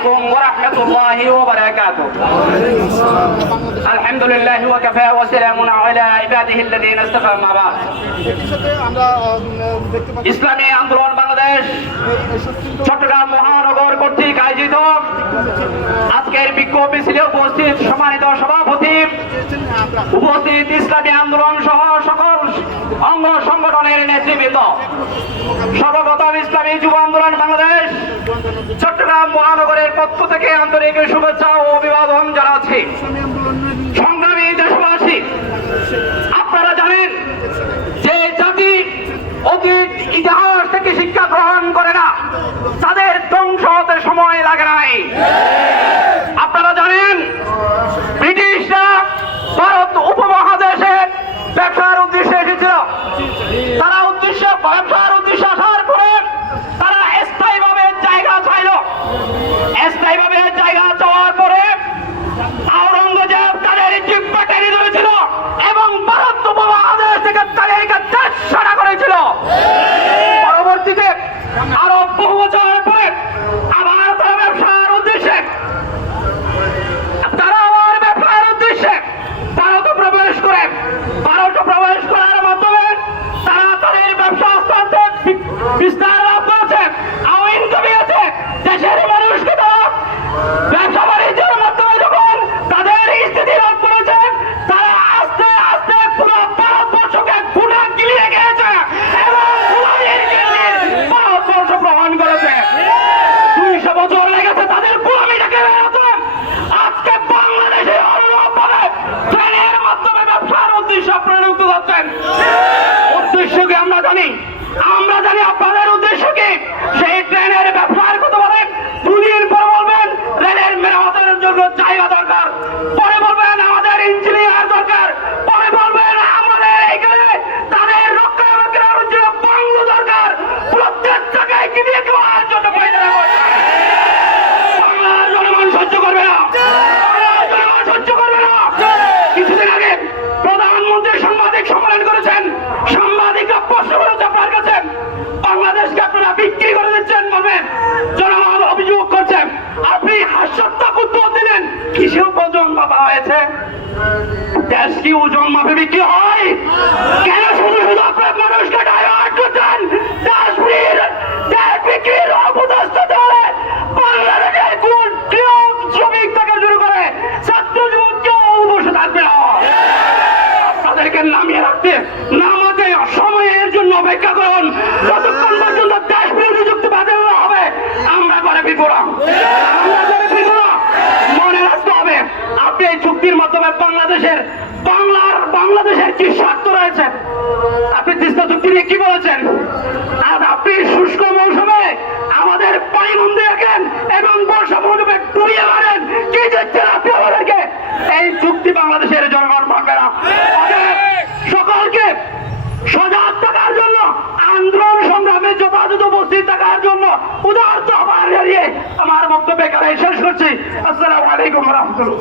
عليكم ورحمة الله وبركاته الحمد لله وكفى وسلام على عباده الذين اصطفى ما بعد একই সাথে আমরা উম, দেখতে পাচ্ছি ইসলামী আন্দোলন বাংলাদেশ এই সুশৃঙ্খল চট্টগ্রাম মহানগর কর্তৃক আয়োজিত আজকের বিক্ষোভ মিছিলে উপস্থিত সম্মানিত সভাপতি চেয়েছেন আমরা উপস্থিত ইসলামী আন্দোলন সহ সকল অঙ্গ সংগঠনের নেতৃবৃন্দ সর্বপ্রথম ইসলামী যুব আন্দোলন বাংলাদেশ চট্টগ্রাম মহানগরের পক্ষ থেকে আন্তরিক শুভেচ্ছা ও অভিবাদন জানাচ্ছি। সংগ্রামী দেশবাসী, আপনারা জানেন যে জাতি অতীত, ইতিহাস থেকে শিক্ষা গ্রহণ করে না। তাদের ধ্বংস হতে সময় লাগে নাই। জানি, আমরা জানি আপনাদের উদ্দেশ্য কি। সেই ট্রেনের ব্যবসার কথা বলেন দুদিন পর বলবেন রেলের মেরামতের জন্য জায়গা দরকার। পরে মাপা হয়েছে। দেশ কি ওজন মাপে বিক্রি হয়? কেন শুধু শুধু আপনার মানুষকে ডাইভার্ট করছেন? বিক্রির অপদস্থ নামিয়ে রাখতে, নামাতে, সময়ের জন্য অপেক্ষা করুন। বাংলাদেশের বাংলার বাংলাদেশের কি স্বার্থ রয়েছে? আপনি তিস্তা চুক্তি নিয়ে কি বলেছেন? আর আপনি শুষ্ক মৌসুমে আমাদের পানি বন্ধে রাখেন এবং বর্ষা মৌসুমে ডুবিয়ে মারেন। কি দিচ্ছেন আপনি আমাদেরকে? এই চুক্তি বাংলাদেশের জনগণ মানবে না। সকলকে সজাগ থাকার জন্য, আন্দোলন সংগ্রামে যথাযথ উপস্থিত থাকার জন্য উদাহরণ আহ্বান জানিয়ে আমার বক্তব্য এখানে শেষ করছি। আসসালামু আলাইকুম রহমতুল্লাহ।